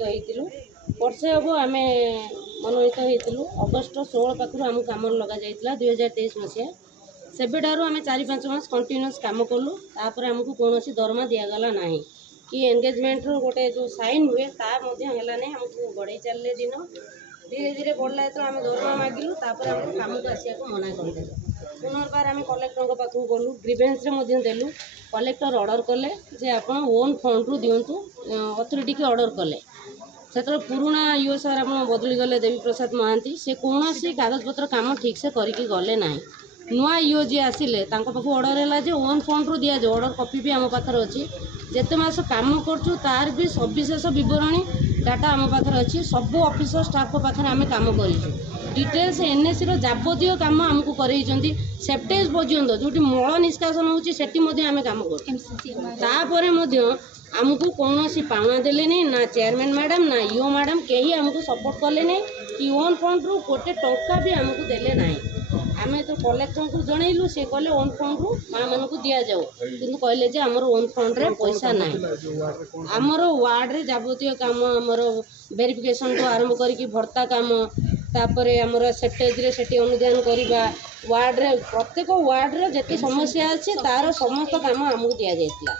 मनोनीत होइतिलु वर्षे हम आम मनोनीत होइतिलु अगस्ट 16 पाखु आम काम लगा जाइतिला 2023 मसीहा सेबेठारु आम 4-5 मास कंटिन्यूअस काम कलु तापर आमको कौन दरमा दिगला ना कि एंगेजमेंट गोटे जो साइन हुए ता आमको बढ़ई चलले दिन धीरे धीरे बढ़ला तो आम दरमा मागिलु तापर आम काम को आसिया मना करदे पुनर्बार आम कलेक्टर पाखु गलु ग्रीवेंस देलु कलेक्टर ऑर्डर कले जे आप ओन फंड रु दिंतु अथॉरिटी की ऑर्डर कले से पुराना ईओ सर आप बदली गले देवी प्रसाद महांती से कौन कागज पत्र काम ठीक से करके गले ना नुआ ईओ जी आसिले पाख ऑर्डर है जे ओन फंड रु दि जाए ऑर्डर कॉपी भी आम पाखे अच्छी जिते मास काम करचु तार भी सविशेष बरणी डाटा आम पाखे अच्छी सब ऑफिसर स्टाफ पाखे आम काम करूँ डिटेल्स एनएससी जाबतीय काम आमको करते सेप्टेज पर्यंत जो मल निष्कासन होती आम काम कर आमको कौन पावना देले नहीं ना चेयरमैन मैडम ना ईओ मैडम कहीं आमको सपोर्ट कले नहीं कि ओन फंड रु गोटे टंका भी आमको देले ना आम तो कलेक्टर को जनइलु से कहले ओन फंड रु माँ मान को दि जाऊ कि कहले जे आमर ओन फंड रे पैसा ना आमर वार्ड रे जाबतीय काम आमर वेरिफिकेशन तो आरंभ करके भर्ता काम तापर आमर सेप्टेज रे सेठी अनुदान करवा वार्ड रे प्रत्येक वार्ड रे जति समस्या अच्छे तार समस्त काम आमको दि जाइतिला।